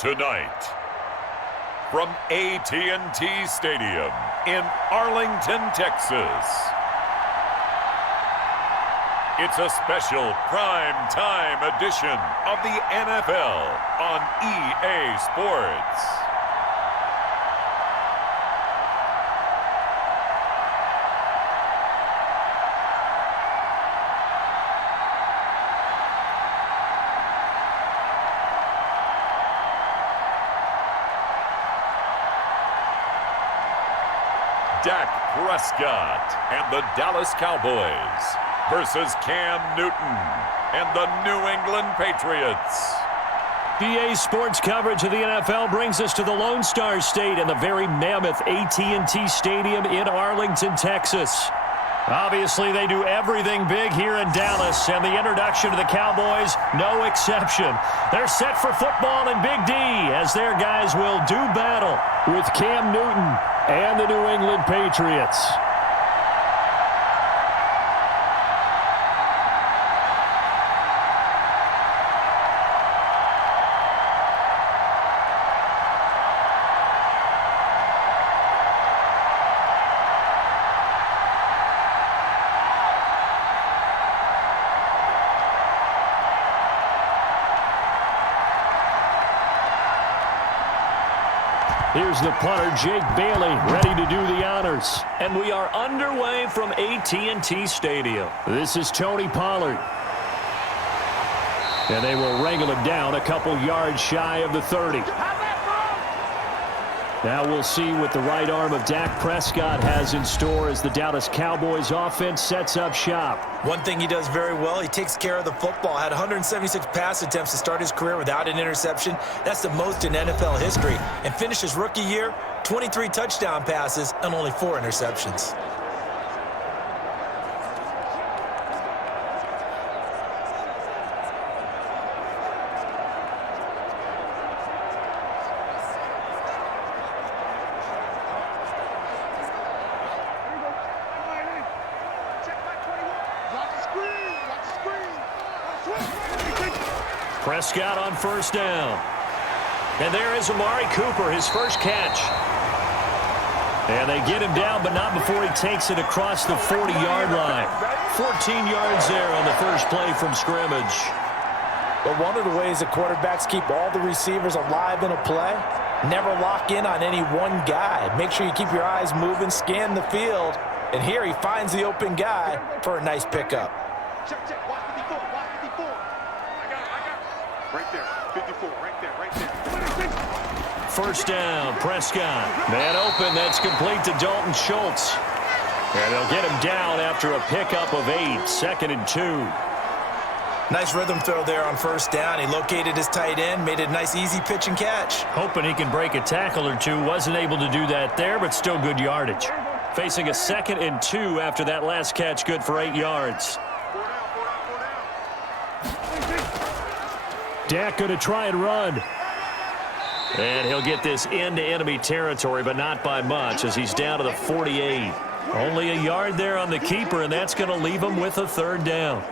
Tonight, from AT&T Stadium in Arlington, Texas, it's a special prime time edition of the NFL on EA Sports. Dak Prescott and the Dallas Cowboys versus Cam Newton and the New England Patriots. EA Sports coverage of the NFL brings us to the Lone Star State and the very mammoth AT&T Stadium in Arlington, Texas. Obviously, they do everything big here in Dallas, and the introduction to the Cowboys, no exception. They're set for football in Big D as their guys will do battle with Cam Newton and the New England Patriots. Here's the punter, Jake Bailey, ready to do the honors. And we are underway from AT&T Stadium. This is Tony Pollard. And they will wrangle him down a couple yards shy of the 30. Now we'll see what the right arm of Dak Prescott has in store as the Dallas Cowboys offense sets up shop. One thing he does very well, he takes care of the football. Had 176 pass attempts to start his career without an interception. That's the most in NFL history. And finished his rookie year, 23 touchdown passes and only 4 interceptions. Prescott on first down. And there is Amari Cooper, his first catch. And they get him down, but not before he takes it across the 40-yard line. 14 yards there on the first play from scrimmage. But one of the ways that quarterbacks keep all the receivers alive in a play, never lock in on any one guy. Make sure you keep your eyes moving, scan the field. And here he finds the open guy for a nice pickup. Check, check. Watch 54. Watch 54. I got it. Right there. 54. Right there. Right there. First down, Prescott. Man open. That's complete to Dalton Schultz. And they'll get him down after a pickup of 8. 2nd and 2. Nice rhythm throw there on first down. He located his tight end, made it a nice easy pitch and catch. Hoping he can break a tackle or two. Wasn't able to do that there, but still good yardage. Facing a 2nd and 2 after that last catch, good for 8 yards. Dak going to try and run. And he'll get this into enemy territory, but not by much as he's down to the 48. Only a yard there on the keeper, and that's going to leave him with a 3rd down.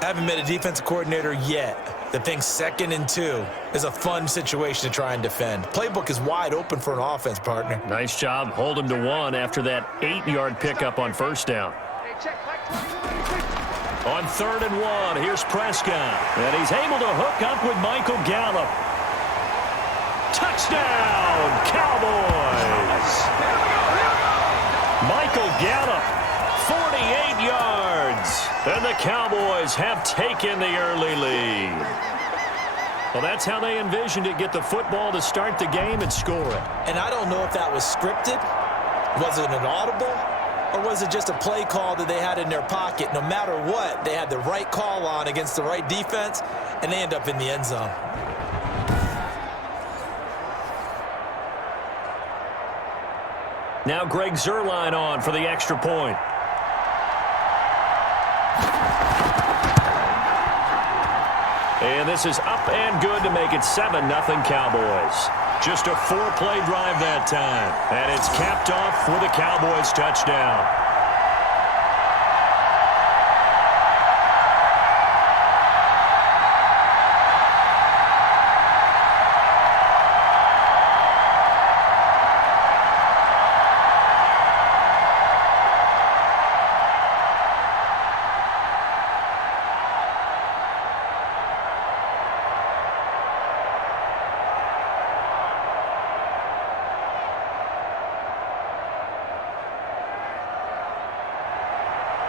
Haven't been a defensive coordinator yet. The thing 2nd and 2 is a fun situation to try and defend. Playbook is wide open for an offense, partner. Nice job. Hold him to 1 after that 8-yard pickup on first down. On 3rd and 1, here's Prescott. And he's able to hook up with Michael Gallup. Touchdown, Cowboys! Michael Gallup, 48 yards. And the Cowboys have taken the early lead. Well, that's how they envisioned it. Get the football to start the game and score it. And I don't know if that was scripted. Was it an audible? Or was it just a play call that they had in their pocket? No matter what, they had the right call on against the right defense, and they end up in the end zone. Now Greg Zuerlein on for the extra point. And this is up and good to make it 7-0 Cowboys. Just a 4-play drive that time. And it's capped off with a Cowboys touchdown.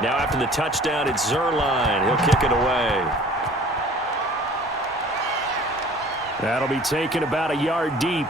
Now after the touchdown, it's Zerline. He'll kick it away. That'll be taken about a yard deep.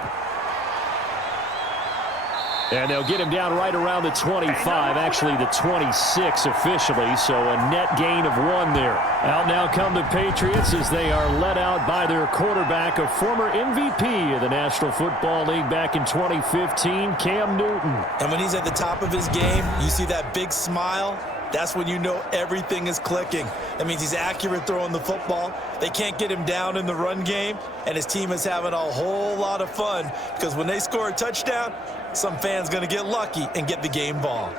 And they'll get him down right around the 25, actually the 26 officially, so a net gain of 1 there. Out now come the Patriots as they are led out by their quarterback, a former MVP of the National Football League back in 2015, Cam Newton. And when he's at the top of his game, you see that big smile. That's when you know everything is clicking. That means he's accurate throwing the football. They can't get him down in the run game, and his team is having a whole lot of fun because when they score a touchdown, some fan's going to get lucky and get the game ball.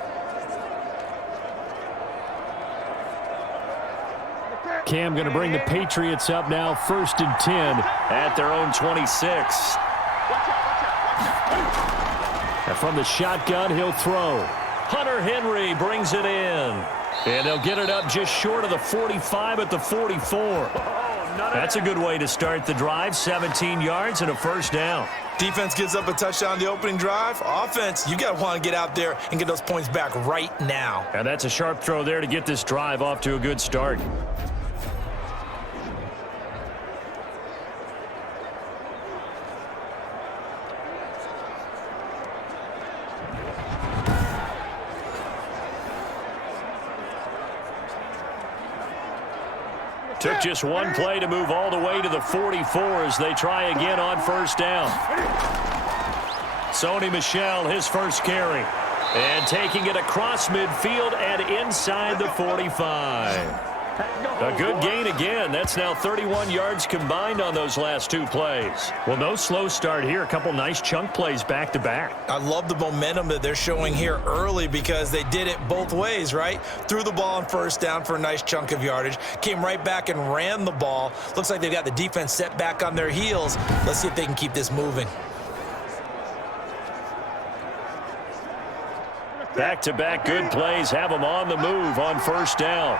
Cam going to bring the Patriots up now, 1st and 10 at their own 26. And from the shotgun, he'll throw. Hunter Henry brings it in. And they'll get it up just short of the 45 at the 44. That's a good way to start the drive. 17 yards and a 1st down. Defense gives up a touchdown the opening drive. Offense, you got to want to get out there and get those points back right now. And that's a sharp throw there to get this drive off to a good start. Took just 1 play to move all the way to the 44 as they try again on 1st down. Sony Michel, his first carry. And taking it across midfield and inside the 45. A good gain again. That's now 31 yards combined on those last 2 plays. Well, no slow start here. A couple nice chunk plays back to back. I love the momentum that they're showing here early because they did it both ways, right? Threw the ball on 1st down for a nice chunk of yardage. Came right back and ran the ball. Looks like they've got the defense set back on their heels. Let's see if they can keep this moving. Back-to-back good plays have them on the move on 1st down.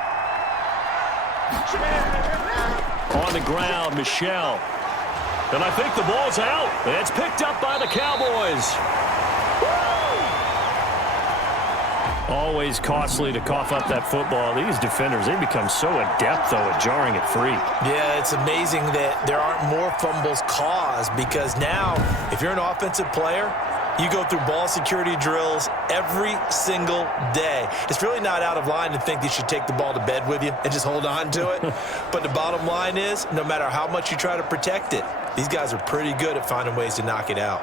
On the ground, Michel. And I think the ball's out. It's picked up by the Cowboys. Always costly to cough up that football. These defenders, they become so adept, though, at jarring it free. Yeah, it's amazing that there aren't more fumbles caused because now, if you're an offensive player, you go through ball security drills every single day. It's really not out of line to think you should take the ball to bed with you and just hold on to it. But the bottom line is, no matter how much you try to protect it, these guys are pretty good at finding ways to knock it out.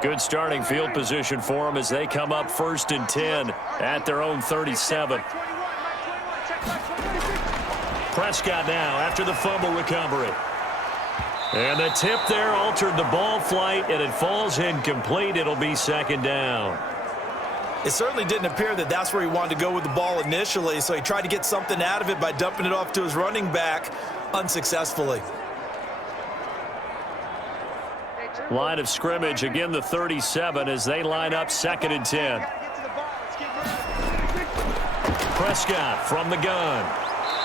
Good starting field position for them as they come up 1st and 10 at their own 37. Prescott now after the fumble recovery. And the tip there altered the ball flight, and it falls incomplete. It'll be 2nd down. It certainly didn't appear that that's where he wanted to go with the ball initially, so he tried to get something out of it by dumping it off to his running back unsuccessfully. Line of scrimmage, again the 37 as they line up 2nd and 10. Prescott from the gun.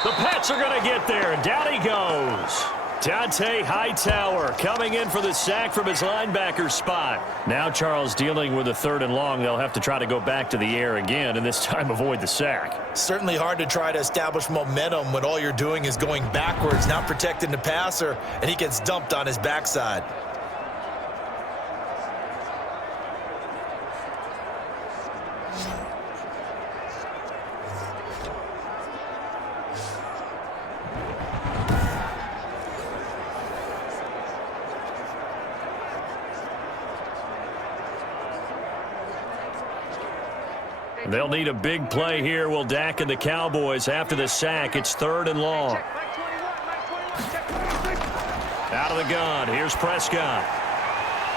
The Pats are going to get there. Down he goes. Dante Hightower coming in for the sack from his linebacker spot. Now Charles dealing with a 3rd and long. They'll have to try to go back to the air again and this time avoid the sack. Certainly hard to try to establish momentum when all you're doing is going backwards, not protecting the passer, and he gets dumped on his backside. They'll need a big play here. Will Dak and the Cowboys after the sack. It's 3rd and long. Out of the gun. Here's Prescott.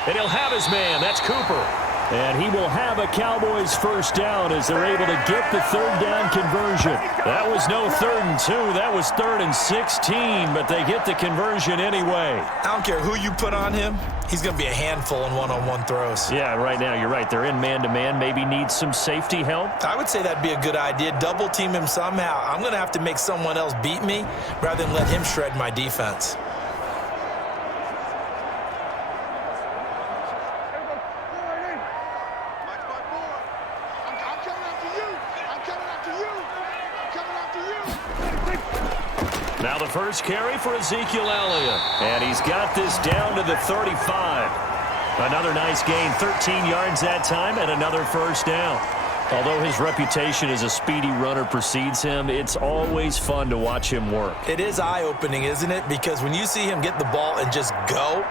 And he'll have his man. That's Cooper. And he will have a Cowboys 1st down as they're able to get the 3rd down conversion. That was no 3rd and 2. That was 3rd and 16, but they get the conversion anyway. I don't care who you put on him. He's going to be a handful in one-on-one throws. Yeah, right now you're right. They're in man-to-man. Maybe needs some safety help. I would say that'd be a good idea. Double team him somehow. I'm going to have to make someone else beat me rather than let him shred my defense. Now the first carry for Ezekiel Elliott. And he's got this down to the 35. Another nice gain, 13 yards that time, and another first down. Although his reputation as a speedy runner precedes him, it's always fun to watch him work. It is eye-opening, isn't it? Because when you see him get the ball and just go,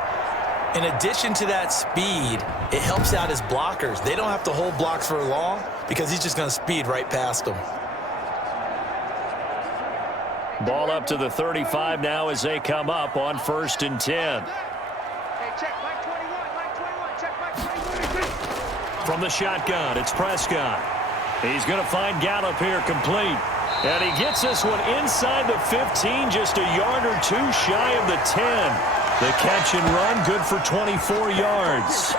in addition to that speed, it helps out his blockers. They don't have to hold blocks for long because he's just going to speed right past them. Ball up to the 35 now as they come up on 1st and 10. Hey, check Mike 21, Mike 21, check Mike 21. From the shotgun, it's Prescott. He's going to find Gallup here complete. And he gets this one inside the 15, just a yard or two shy of the 10. The catch and run, good for 24 yards.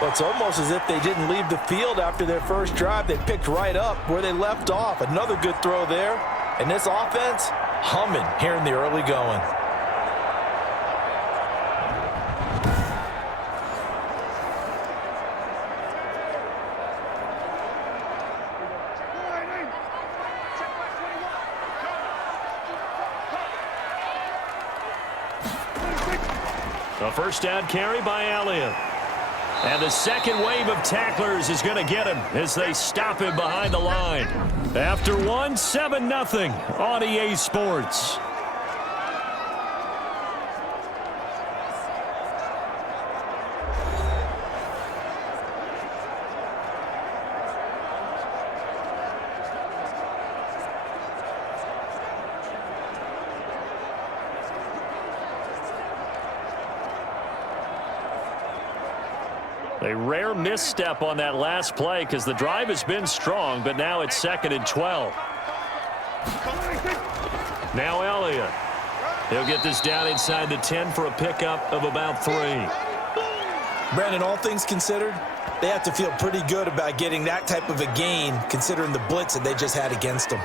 Well, it's almost as if they didn't leave the field after their first drive. They picked right up where they left off. Another good throw there. And this offense, humming here in the early going. A first down carry by Elliott. And the second wave of tacklers is going to get him as they stop him behind the line. After one, 7-0 on EA Sports. A rare misstep on that last play because the drive has been strong, but now it's 2nd and 12. Now Elliott. He'll get this down inside the 10 for a pickup of about 3. Brandon, all things considered, they have to feel pretty good about getting that type of a gain considering the blitz that they just had against them.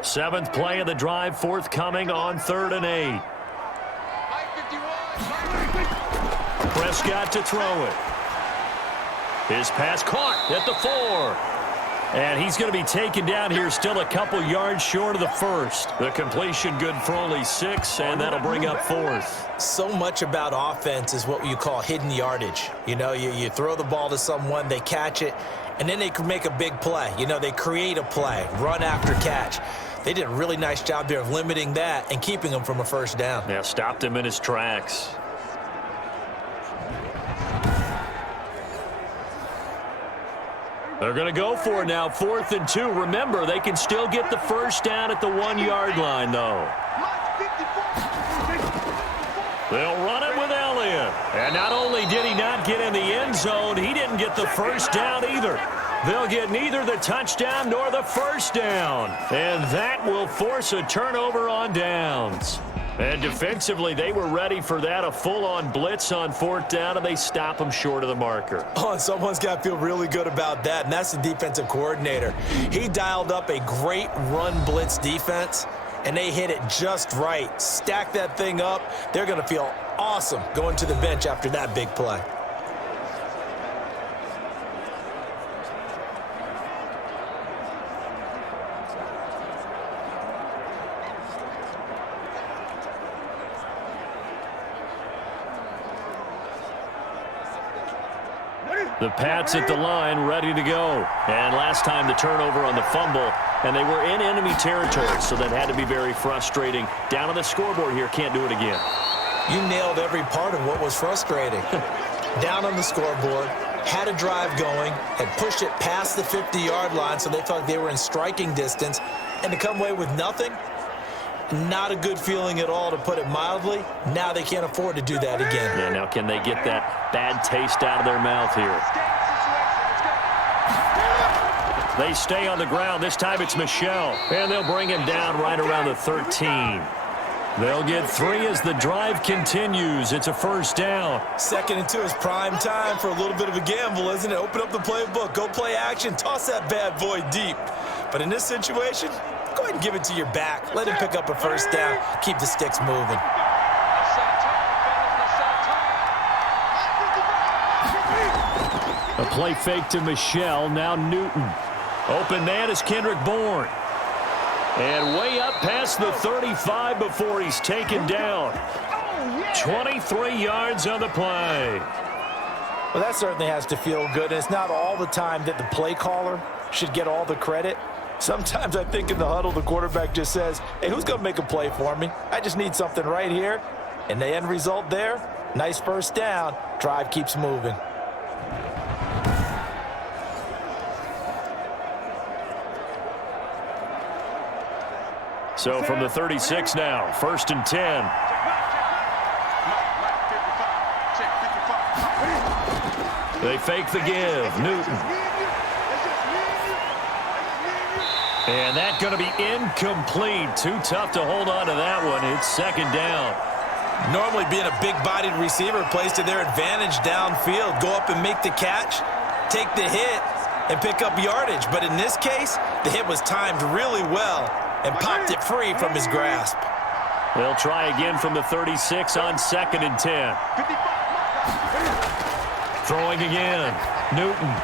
Seventh play of the drive forthcoming on 3rd and 8. Prescott to throw it. His pass caught at the 4. And he's going to be taken down here still a couple yards short of the first. The completion good for only 6, and that'll bring up 4th. So much about offense is what you call hidden yardage. You know, you throw the ball to someone, they catch it, and then they can make a big play. You know, they create a play, run after catch. They did a really nice job there of limiting that and keeping him from a first down. Yeah, stopped him in his tracks. They're going to go for it now, 4th and 2. Remember, they can still get the first down at the 1-yard line, though. They'll run it with Elliott. And not only did he not get in the end zone, he didn't get the first down either. They'll get neither the touchdown nor the first down. And that will force a turnover on downs. And defensively, they were ready for that, a full-on blitz on 4th down, and they stop them short of the marker. Oh, and someone's got to feel really good about that, and that's the defensive coordinator. He dialed up a great run blitz defense, and they hit it just right. Stack that thing up. They're going to feel awesome going to the bench after that big play. The Pats at the line, ready to go. And last time the turnover on the fumble, and they were in enemy territory, so that had to be very frustrating. Down on the scoreboard here, can't do it again. You nailed every part of what was frustrating. Down on the scoreboard, had a drive going, had pushed it past the 50-yard line, so they thought they were in striking distance, and to come away with nothing, not a good feeling at all, to put it mildly. Now they can't afford to do that again. Yeah, now can they get that bad taste out of their mouth here? They stay on the ground. This time it's Michel, and they'll bring him down right around the 13. They'll get 3 as the drive continues. It's a first down. 2nd and 2 is prime time for a little bit of a gamble, isn't it? Open up the playbook, go play action, toss that bad boy deep. But in this situation, go ahead and give it to your back. Let him pick up a first down. Keep the sticks moving. A play fake to Michelle. Now Newton. Open man is Kendrick Bourne. And way up past the 35 before he's taken down. 23 yards on the play. Well, that certainly has to feel good. And it's not all the time that the play caller should get all the credit. Sometimes I think in the huddle, the quarterback just says, hey, who's going to make a play for me? I just need something right here. And the end result there, nice first down. Drive keeps moving. So from the 36 now, 1st and 10. They fake the give. Newton. And that's going to be incomplete. Too tough to hold on to that one. It's 2nd down. Normally being a big-bodied receiver plays to their advantage downfield. Go up and make the catch, take the hit, and pick up yardage. But in this case, the hit was timed really well and popped it free from his grasp. They'll try again from the 36 on 2nd and 10. Throwing again. Newton.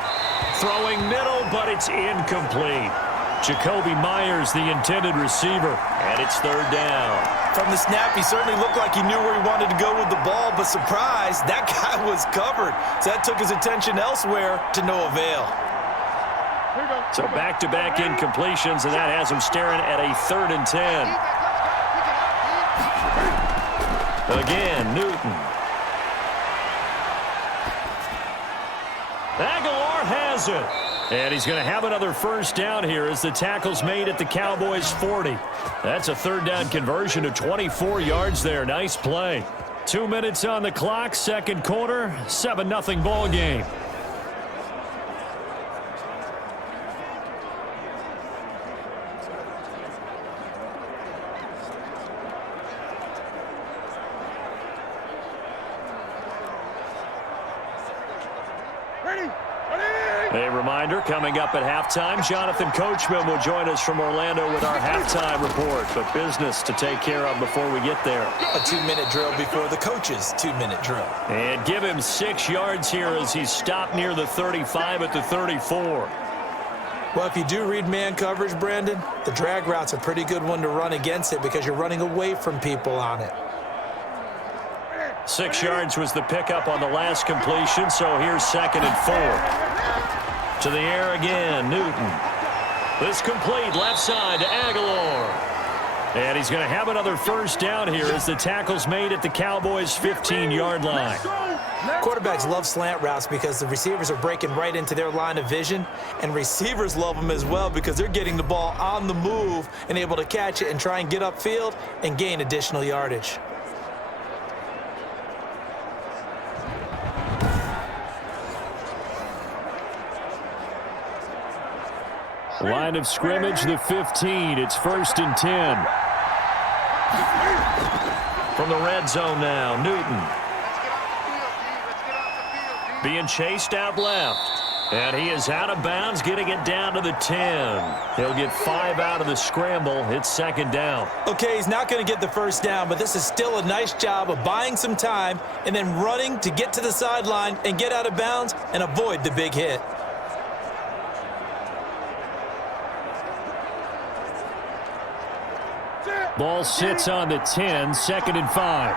Throwing middle, but it's incomplete. Jacoby Myers, the intended receiver, and it's 3rd down. From the snap, he certainly looked like he knew where he wanted to go with the ball, but surprise, that guy was covered. So that took his attention elsewhere to no avail. So back-to-back incompletions, and that has him staring at a 3rd and 10. Again, Newton. Aguilar has it. And he's going to have another first down here as the tackle's made at the Cowboys 40. That's a 3rd down conversion of 24 yards there. Nice play. 2 minutes on the clock, 2nd quarter, 7-0 ball game. A reminder, coming up at halftime, Jonathan Coachman will join us from Orlando with our halftime report. But business to take care of before we get there. A 2-minute drill before the coach's 2-minute drill. And give him 6 yards here as he's stopped near the 35 at the 34. Well, if you do read man coverage, Brandon, the drag route's a pretty good one to run against it because you're running away from people on it. 6 yards was the pickup on the last completion, so here's 2nd and 4. To the air again, Newton. This complete left side to Aguilar. And he's going to have another first down here as the tackle's made at the Cowboys' 15-yard line. Quarterbacks love slant routes because the receivers are breaking right into their line of vision, and receivers love them as well because they're getting the ball on the move and able to catch it and try and get upfield and gain additional yardage. Line of scrimmage, the 15. It's 1st and 10. From the red zone now, Newton. Being chased out left. And he is out of bounds, getting it down to the 10. He'll get 5 out of the scramble. It's 2nd down. Okay, he's not going to get the first down, but this is still a nice job of buying some time and then running to get to the sideline and get out of bounds and avoid the big hit. Ball sits on the 10, 2nd and 5.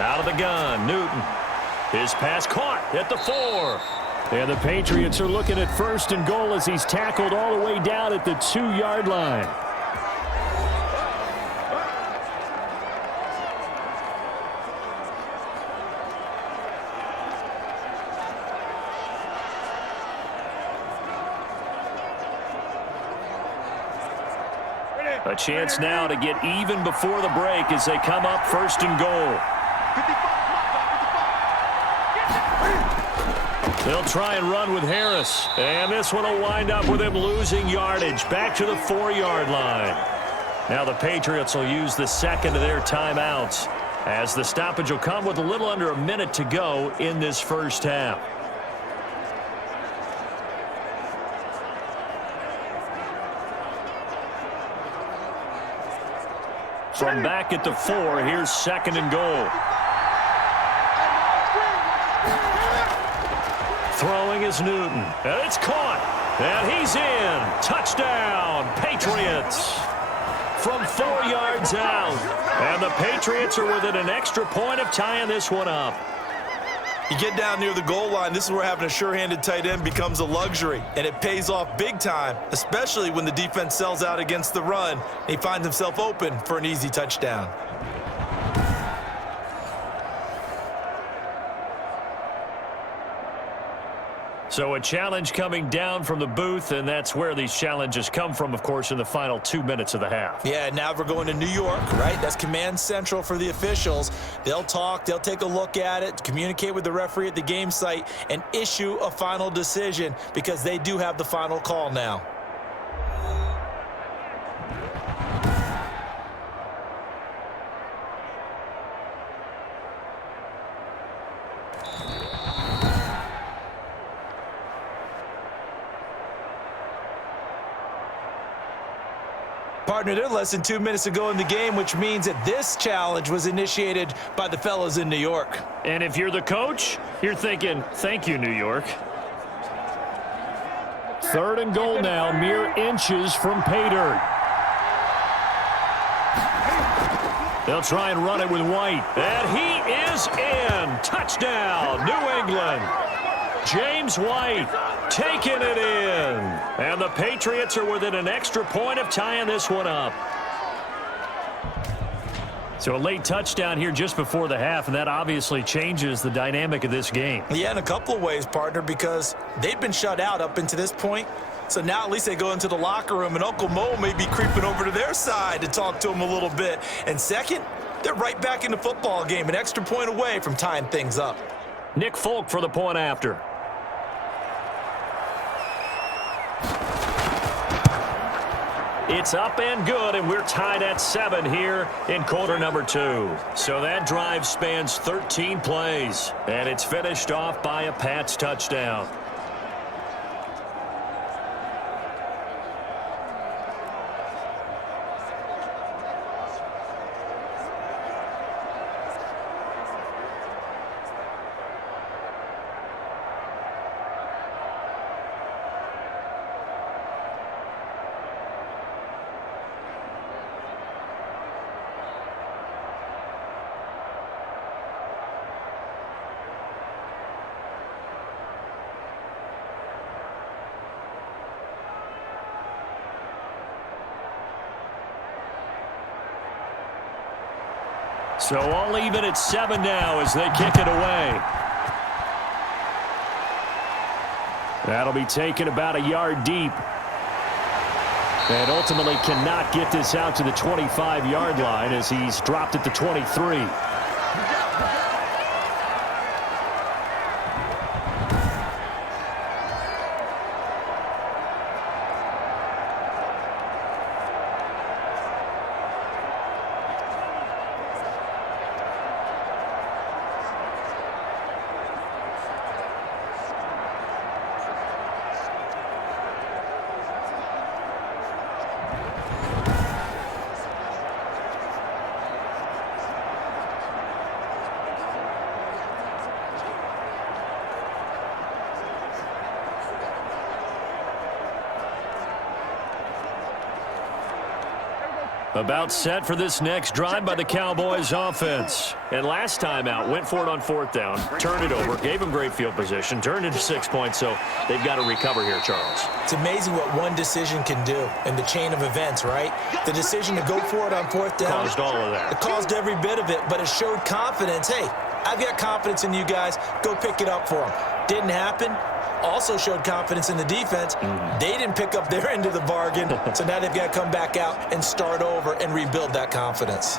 Out of the gun, Newton. His pass caught at the 4. And the Patriots are looking at 1st and goal as he's tackled all the way down at the 2-yard line. A chance now to get even before the break as they come up 1st and goal. They'll try and run with Harris. And this one will wind up with him losing yardage back to the 4-yard line. Now the Patriots will use the 2nd of their timeouts as the stoppage will come with a little under a minute to go in this first half. From back at the 4, here's 2nd and goal. Throwing is Newton. And it's caught. And he's in. Touchdown, Patriots. From 4 yards out. And the Patriots are within an extra point of tying this one up. You get down near the goal line, this is where having a sure-handed tight end becomes a luxury, and it pays off big time, especially when the defense sells out against the run, and he finds himself open for an easy touchdown. So a challenge coming down from the booth, and that's where these challenges come from, of course, in the final 2 minutes of the half. Yeah, now we're going to New York, right? That's command central for the officials. They'll talk, they'll take a look at it, communicate with the referee at the game site, and issue a final decision because they do have the final call now. Partner, they're less than 2 minutes ago in the game, which means that this challenge was initiated by the fellows in New York. And if you're the coach, you're thinking, thank you, New York. 3rd and goal now, mere inches from pay dirt. They'll try and run it with White. And he is in. Touchdown, New England. James White taking it in. And the Patriots are within an extra point of tying this one up. So a late touchdown here just before the half, and that obviously changes the dynamic of this game. Yeah, in a couple of ways, partner, because they've been shut out up until this point. So now at least they go into the locker room, and Uncle Mo may be creeping over to their side to talk to them a little bit. And second, they're right back in the football game, an extra point away from tying things up. Nick Folk for the point after. It's up and good, and we're tied at 7 here in quarter number 2. So that drive spans 13 plays, and it's finished off by a Pats touchdown. So all even at 7 now as they kick it away. That'll be taken about a yard deep. And ultimately cannot get this out to the 25-yard line as he's dropped at the 23. About set for this next drive by the Cowboys offense. And last time out, went for it on 4th down, turned it over, gave them great field position, turned into 6 points, so they've got to recover here, Charles. It's amazing what one decision can do in the chain of events, right? The decision to go for it on 4th down. Caused all of that. It caused every bit of it, but it showed confidence. Hey, I've got confidence in you guys. Go pick it up for them. Didn't happen. Also showed confidence in the defense. They didn't pick up their end of the bargain, so now they've got to come back out and start over and rebuild that confidence.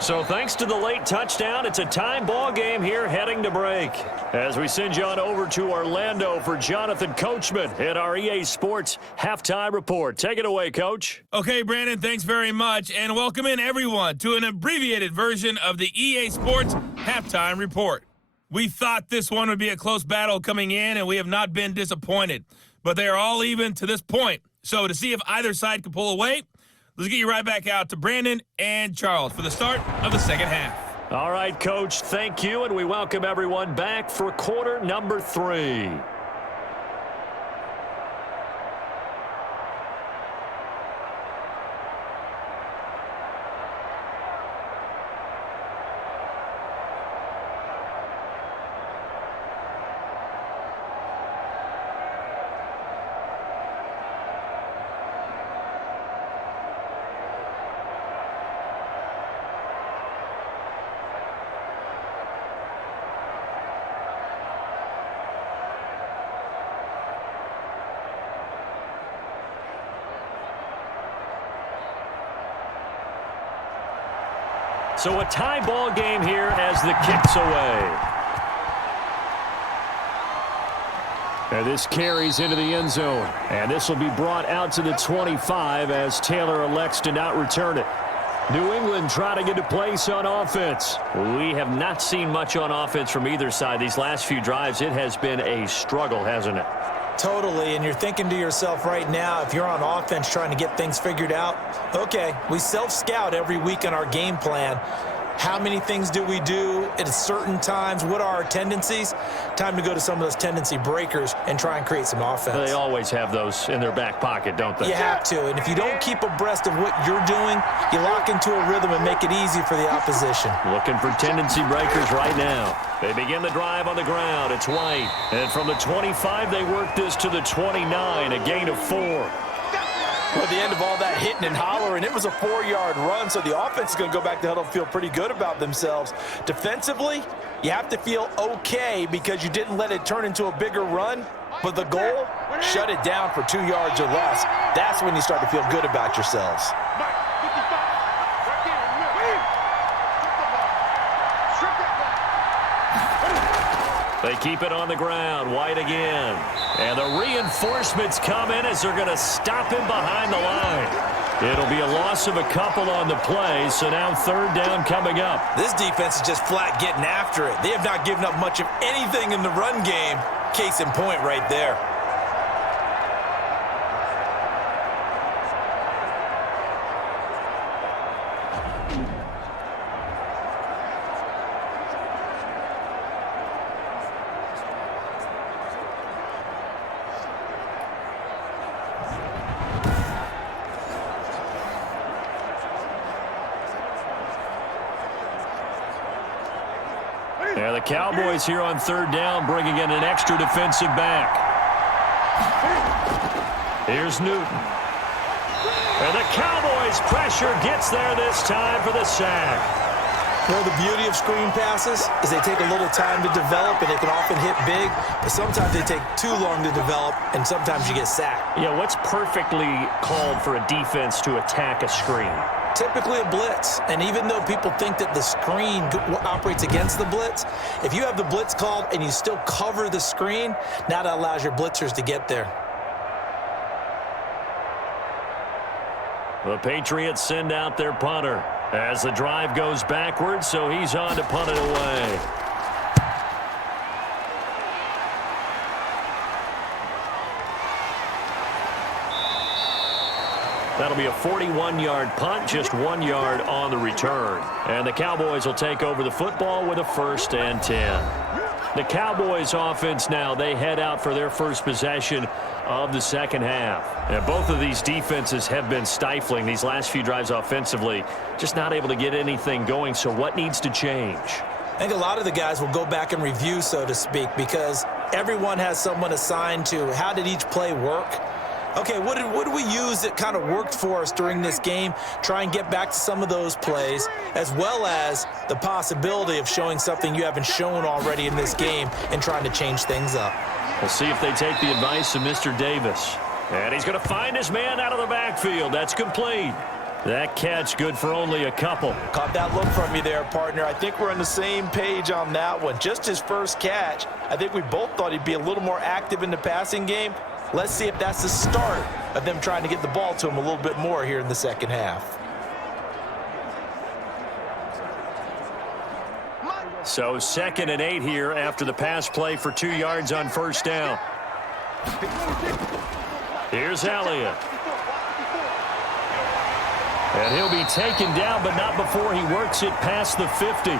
So thanks to the late touchdown, it's a time ball game here heading to break. As we send you on over to Orlando for Jonathan Coachman at our EA Sports Halftime Report. Take it away, Coach. Okay, Brandon, thanks very much, and welcome in everyone to an abbreviated version of the EA Sports Halftime Report. We thought this one would be a close battle coming in, and we have not been disappointed. but they are all even to this point. So to see if either side can pull away, let's get you right back out to Brandon and Charles for the start of the second half. All right, Coach, thank you, and we welcome everyone back for quarter number 3. So a tie ball game here as the kick's away. And this carries into the end zone. And this will be brought out to the 25 as Taylor elects to not return it. New England trying to get a place on offense. We have not seen much on offense from either side these last few drives. It has been a struggle, hasn't it? Totally, and you're thinking to yourself right now, if you're on offense trying to get things figured out, okay, we self-scout every week on our game plan. How many things do we do at certain times? What are our tendencies? Time to go to some of those tendency breakers and try and create some offense. They always have those in their back pocket, don't they? You have to, and if you don't keep abreast of what you're doing, you lock into a rhythm and make it easy for the opposition. Looking for tendency breakers right now. They begin the drive on the ground. It's White. And from the 25, they work this to the 29, a gain of 4. Well, at the end of all that hitting and hollering, it was a 4-yard run, so the offense is going to go back to huddle and feel pretty good about themselves. Defensively, you have to feel okay because you didn't let it turn into a bigger run, but the goal, shut it down for 2 yards or less. That's when you start to feel good about yourselves. They keep it on the ground. White again. And the reinforcements come in as they're going to stop him behind the line. It'll be a loss of a couple on the play, so now third down coming up. This defense is just flat getting after it. They have not given up much of anything in the run game. Case in point right there. Yeah, the Cowboys here on third down bringing in an extra defensive back. Here's Newton. And the Cowboys pressure gets there this time for the sack. Well, the beauty of screen passes is they take a little time to develop, and they can often hit big, but sometimes they take too long to develop, and sometimes you get sacked. Yeah, what's perfectly called for a defense to attack a screen? Typically a blitz, and even though people think that the screen operates against the blitz, if you have the blitz called and you still cover the screen, now that allows your blitzers to get there. The Patriots send out their punter as the drive goes backwards, so he's on to punt it away. That'll be a 41-yard punt, just 1 yard on the return. And the Cowboys will take over the football with a 1st and 10. The Cowboys offense now, they head out for their first possession of the second half. And both of these defenses have been stifling these last few drives offensively, just not able to get anything going. So what needs to change? I think a lot of the guys will go back and review, so to speak, because everyone has someone assigned to how did each play work. Okay, what did we use that kind of worked for us during this game? Try and get back to some of those plays, as well as the possibility of showing something you haven't shown already in this game and trying to change things up. We'll see if they take the advice of Mr. Davis. And he's going to find his man out of the backfield. That's complete. That catch good for only a couple. Caught that look from you there, partner. I think we're on the same page on that one. Just his first catch. I think we both thought he'd be a little more active in the passing game. Let's see if that's the start of them trying to get the ball to him a little bit more here in the second half. So 2nd and 8 here after the pass play for 2 yards on first down. Here's Elliott. And he'll be taken down, but not before he works it past the 50.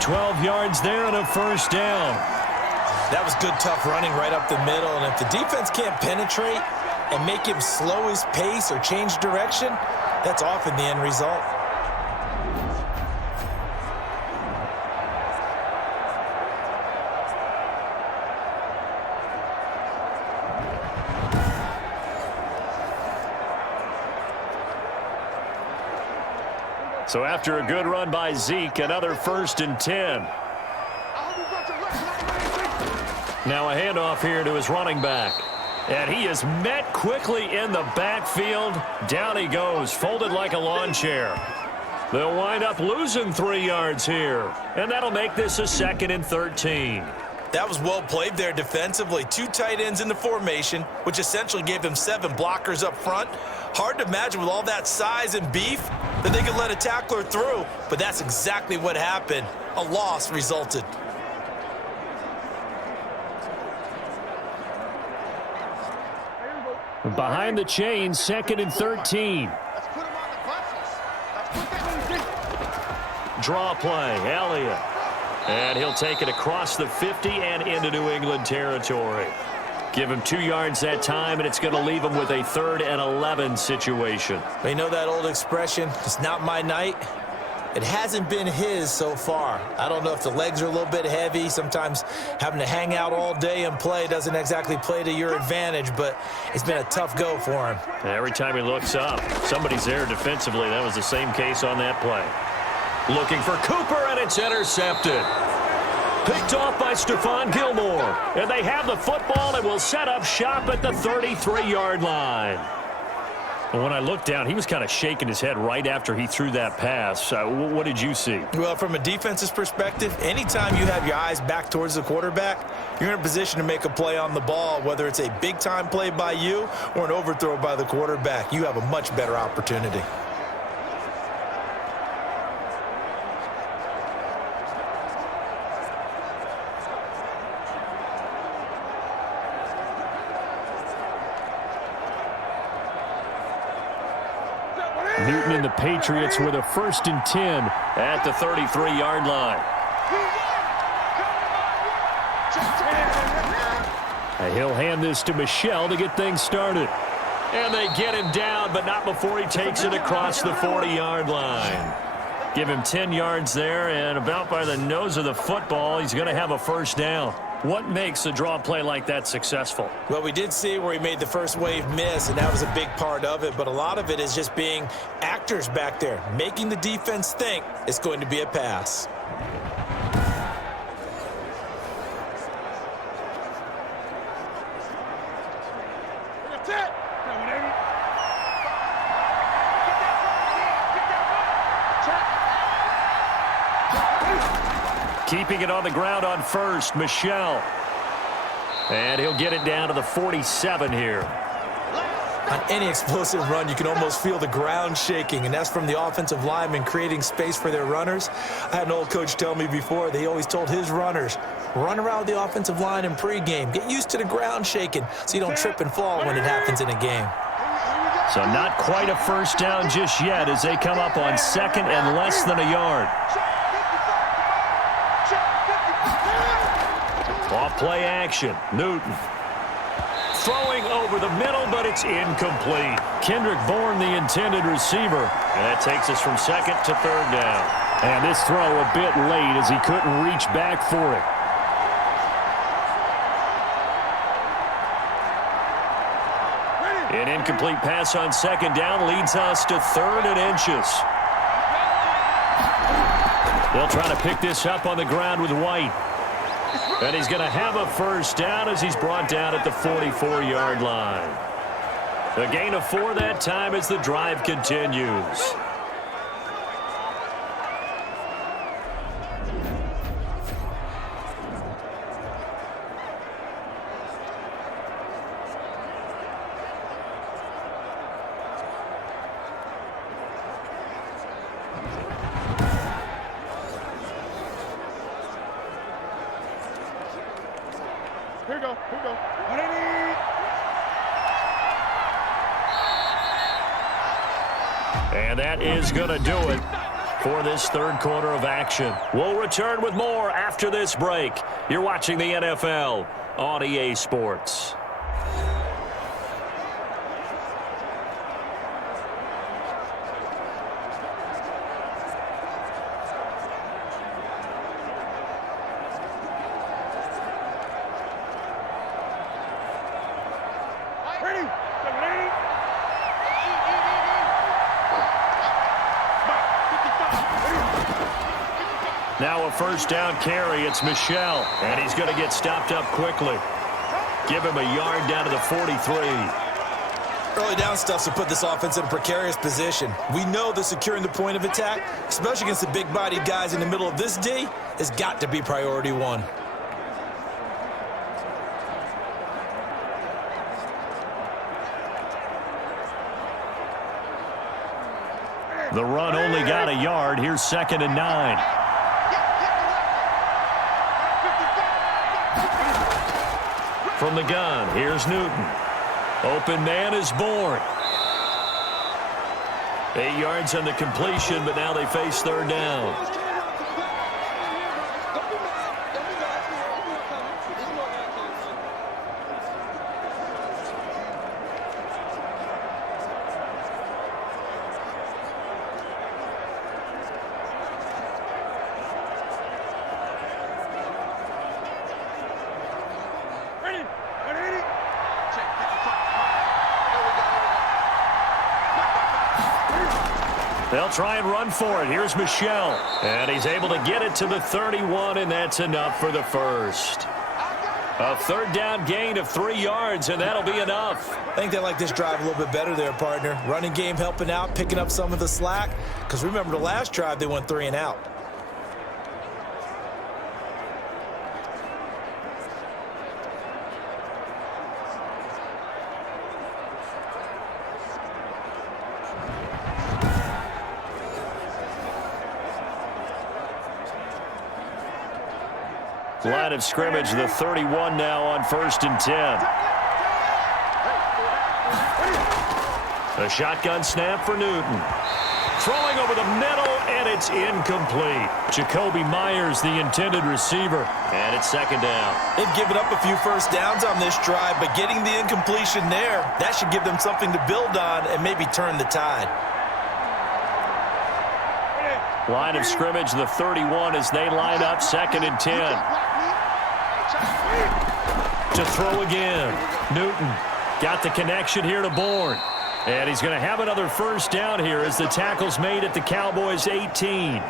12 yards there and a first down. That was good, tough running right up the middle. And if the defense can't penetrate and make him slow his pace or change direction, that's often the end result. So after a good run by Zeke, another 1st and 10. Now a handoff here to his running back. And he is met quickly in the backfield. Down he goes, folded like a lawn chair. They'll wind up losing 3 yards here. And that'll make this a 2nd and 13. That was well played there defensively. 2 tight ends in the formation, which essentially gave them 7 blockers up front. Hard to imagine with all that size and beef that they could let a tackler through, but that's exactly what happened. A loss resulted. Behind the chains, 2nd and 13. Draw play, Elliott. And he'll take it across the 50 and into New England territory. Give him 2 yards that time, and it's going to leave him with a 3rd and 11 situation. You know that old expression, it's not my night? It hasn't been his so far. I don't know if the legs are a little bit heavy. Sometimes having to hang out all day and play doesn't exactly play to your advantage, but it's been a tough go for him. Every time he looks up, somebody's there defensively. That was the same case on that play. Looking for Cooper, and it's intercepted. Picked off by Stephon Gilmore. And they have the football and will set up shop at the 33-yard line. And when I looked down, he was kind of shaking his head right after he threw that pass. What did you see? Well, from a defense's perspective, anytime you have your eyes back towards the quarterback, you're in a position to make a play on the ball, whether it's a big-time play by you or an overthrow by the quarterback. You have a much better opportunity. Newton and the Patriots with a 1st and 10 at the 33-yard line. And he'll hand this to Michel to get things started. And they get him down, but not before he takes it across the 40-yard line. Give him 10 yards there, and about by the nose of the football, he's going to have a 1st down. What makes a draw play like that successful? Well, we did see where he made the first wave miss, and that was a big part of it. But a lot of it is just being actors back there, making the defense think it's going to be a pass. Keeping it on the ground on 1st, Michel. And he'll get it down to the 47 here. On any explosive run, you can almost feel the ground shaking, and that's from the offensive linemen creating space for their runners. I had an old coach tell me before, they always told his runners, run around the offensive line in pregame. Get used to the ground shaking so you don't trip and fall when it happens in a game. So not quite a 1st down just yet as they come up on 2nd and less than a yard. Off play action. Newton. Throwing over the middle, but it's incomplete. Kendrick Bourne, the intended receiver. And that takes us from 2nd to 3rd down. And this throw a bit late as he couldn't reach back for it. An incomplete pass on 2nd down leads us to 3rd and inches. They'll try to pick this up on the ground with White. And he's going to have a 1st down as he's brought down at the 44-yard line. A gain of 4 that time as the drive continues. Here we go. Here we go. And that is going to do it for this third quarter of action. We'll return with more after this break. You're watching the NFL on EA Sports. Now a first down carry. It's Michel, and he's going to get stopped up quickly. Give him a yard down to the 43. Early down stuff to put this offense in a precarious position. We know that securing the point of attack, especially against the big-bodied guys in the middle of this D, has got to be priority one. The run only got a yard. Here's 2nd and 9. From the gun, here's Newton. Open man is born. 8 yards on the completion, but now they face third down. They'll try and run for it. Here's Michel. And he's able to get it to the 31, and that's enough for the first. A third down gain of 3 yards, and that'll be enough. I think they like this drive a little bit better there, partner. Running game helping out, picking up some of the slack. Because remember, the last drive, they went 3 and out. Line of scrimmage, the 31 now on 1st and 10. A shotgun snap for Newton. Throwing over the middle, and it's incomplete. Jacoby Myers, the intended receiver, and it's 2nd down. They've given up a few first downs on this drive, but getting the incompletion there, that should give them something to build on and maybe turn the tide. Line of scrimmage, the 31 as they line up 2nd and 10. To throw again. Newton got the connection here to Bourne. And he's going to have another first down here as the tackle's made at the Cowboys' 18.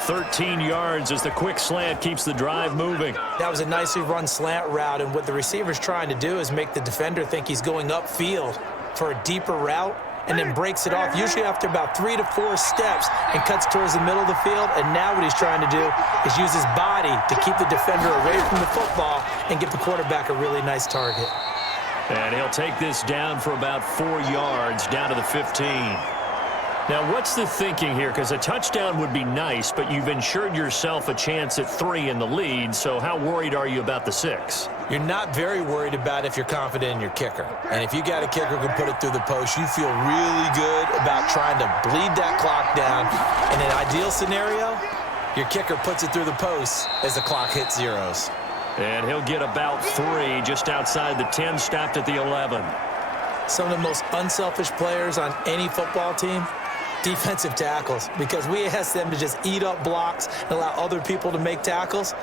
13 yards as the quick slant keeps the drive moving. That was a nicely run slant route, and what the receiver's trying to do is make the defender think he's going upfield for a deeper route, and then breaks it off, usually after about 3 to 4 steps, and cuts towards the middle of the field. And now what he's trying to do is use his body to keep the defender away from the football and get the quarterback a really nice target. And he'll take this down for about 4 yards, down to the 15. Now, what's the thinking here? Because a touchdown would be nice, but you've ensured yourself a chance at 3 in the lead, so how worried are you about the 6? You're not very worried about if you're confident in your kicker. And if you got a kicker who can put it through the post, you feel really good about trying to bleed that clock down. In an ideal scenario, your kicker puts it through the post as the clock hits zeros. And he'll get about 3 just outside the 10, stopped at the 11. Some of the most unselfish players on any football team, defensive tackles, because we ask them to just eat up blocks and allow other people to make tackles.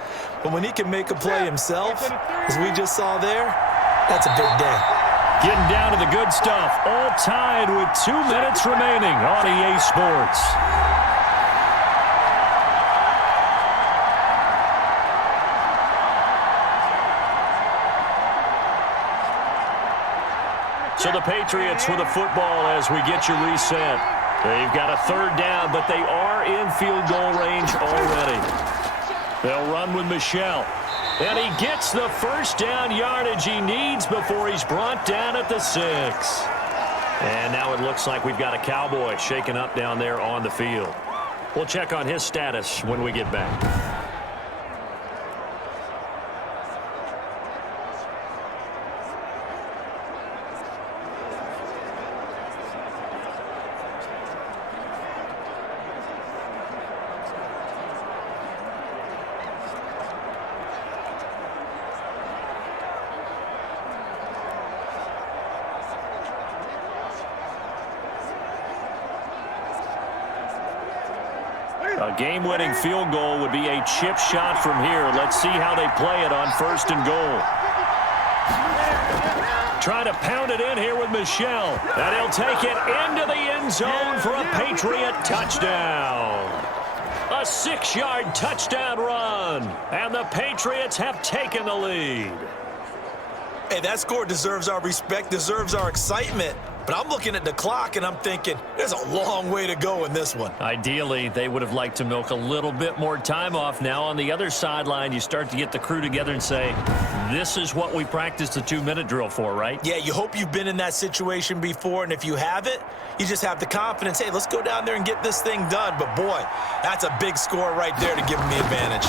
But when he can make a play himself, as we just saw there, that's a big day. Getting down to the good stuff, all tied with 2 minutes remaining on EA Sports. So the Patriots with the football as we get you reset. They've got a third down, but they are in field goal range already. They'll run with Michel. And he gets the first down yardage he needs before he's brought down at the 6. And now it looks like we've got a Cowboy shaken up down there on the field. We'll check on his status when we get back. A game-winning field goal would be a chip shot from here. Let's see how they play it on 1st and goal. Trying to pound it in here with Michel. And he'll take it into the end zone for a Patriot touchdown. A 6-yard touchdown run. And the Patriots have taken the lead. Hey, that score deserves our respect, deserves our excitement. But I'm looking at the clock, and I'm thinking, there's a long way to go in this one. Ideally, they would have liked to milk a little bit more time off. Now, on the other sideline, you start to get the crew together and say, this is what we practiced the 2-minute drill for, right? Yeah, you hope you've been in that situation before, and if you haven't, you just have the confidence, hey, let's go down there and get this thing done. But, boy, that's a big score right there to give them the advantage.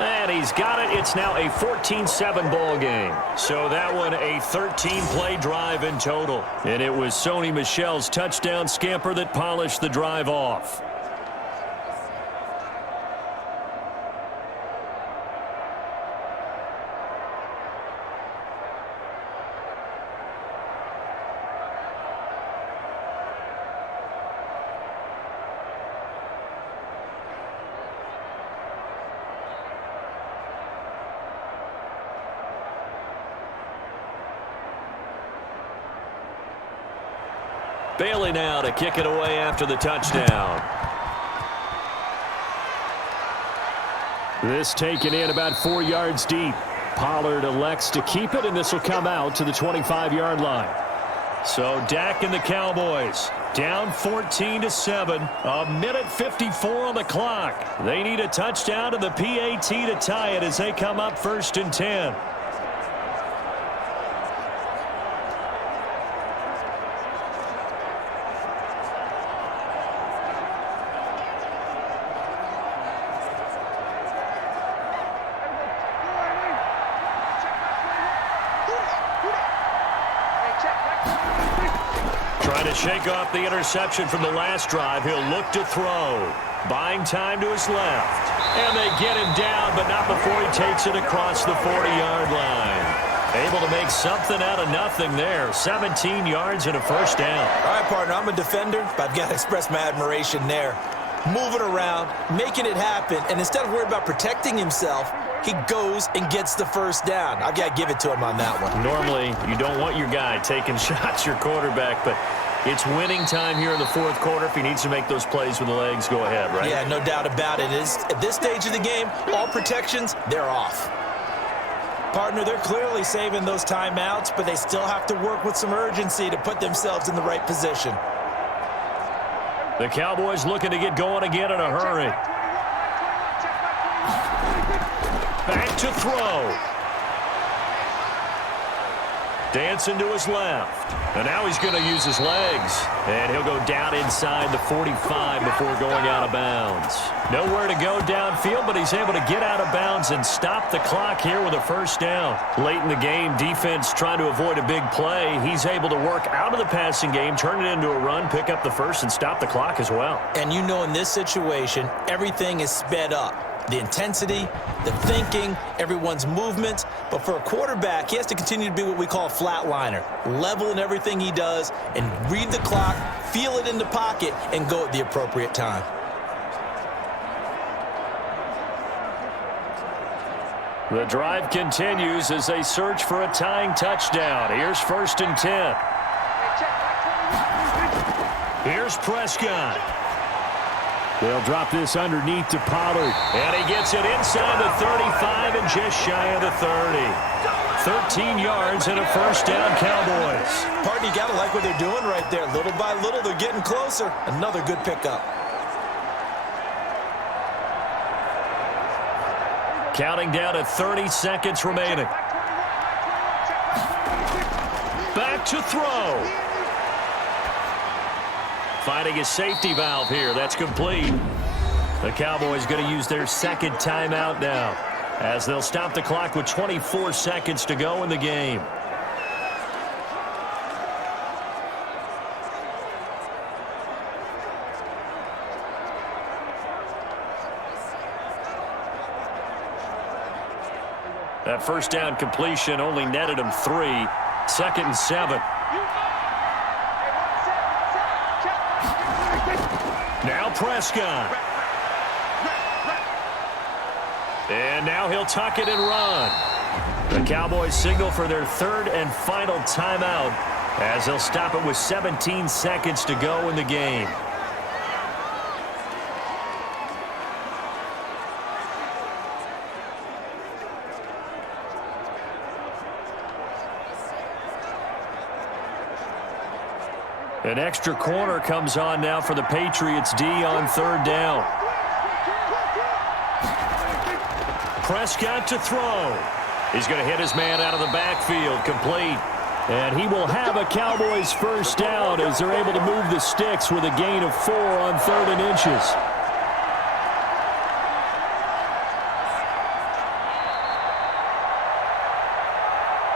And he's got it. It's now a 14-7 ball game. So that one a 13-play drive in total. And it was Sony Michel's touchdown scamper that polished the drive off. Bailey now to kick it away after the touchdown. This taken in about 4 yards deep. Pollard elects to keep it, and this will come out to the 25-yard line. So Dak and the Cowboys down 14-7. A minute 54 on the clock. They need a touchdown and the PAT to tie it as they come up 1st and 10. Trying to shake off the interception from the last drive. He'll look to throw. Buying time to his left. And they get him down, but not before he takes it across the 40-yard line. Able to make something out of nothing there. 17 yards and a first down. All right, partner, I'm a defender, but I've got to express my admiration there. Moving around, making it happen, and instead of worrying about protecting himself, he goes and gets the first down. I've got to give it to him on that one. Normally, you don't want your guy taking shots, your quarterback, but it's winning time here in the 4th quarter. If he needs to make those plays with the legs, go ahead, right? Yeah, no doubt about it. At this stage of the game, all protections, they're off. Partner, they're clearly saving those timeouts, but they still have to work with some urgency to put themselves in the right position. The Cowboys looking to get going again in a hurry. Back to throw. Dancing to his left. And now he's going to use his legs. And he'll go down inside the 45 before going out of bounds. Nowhere to go downfield, but he's able to get out of bounds and stop the clock here with a first down. Late in the game, defense trying to avoid a big play. He's able to work out of the passing game, turn it into a run, pick up the first, and stop the clock as well. And you know in this situation, everything is sped up. The intensity, the thinking, everyone's movement. But for a quarterback, he has to continue to be what we call a flatliner. Level in everything he does and read the clock, feel it in the pocket, and go at the appropriate time. The drive continues as they search for a tying touchdown. Here's 1st and 10. Here's Prescott. They'll drop this underneath to Pollard. And he gets it inside the 35 and just shy of the 30. 13 yards and a first down, Cowboys. Partner, you got to like what they're doing right there. Little by little, they're getting closer. Another good pickup. Counting down to 30 seconds remaining. Back to throw. Finding a safety valve here. That's complete. The Cowboys going to use their second timeout now as they'll stop the clock with 24 seconds to go in the game. That first down completion only netted him 3. 2nd and 7. Now Prescott. And now he'll tuck it and run. The Cowboys signal for their third and final timeout as they'll stop it with 17 seconds to go in the game. An extra corner comes on now for the Patriots D on third down. Prescott to throw. He's going to hit his man out of the backfield, complete. And he will have a Cowboys first down as they're able to move the sticks with a gain of 4 on 3rd and inches.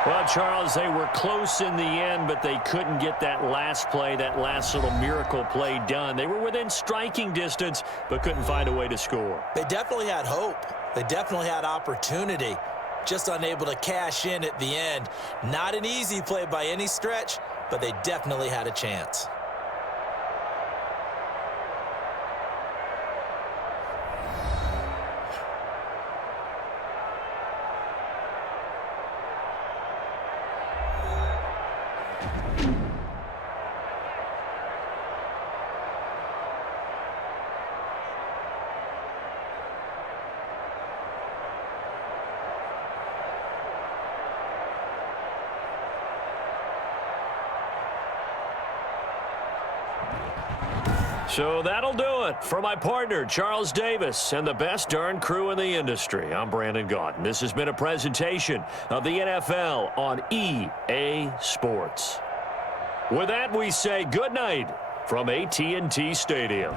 Well, Charles, they were close in the end, but they couldn't get that last play, that last little miracle play done. They were within striking distance, but couldn't find a way to score. They definitely had hope. They definitely had opportunity. Just unable to cash in at the end. Not an easy play by any stretch, but they definitely had a chance. So that'll do it for my partner, Charles Davis, and the best darn crew in the industry. I'm Brandon Gaudin. This has been a presentation of the NFL on EA Sports. With that, we say good night from AT&T Stadium.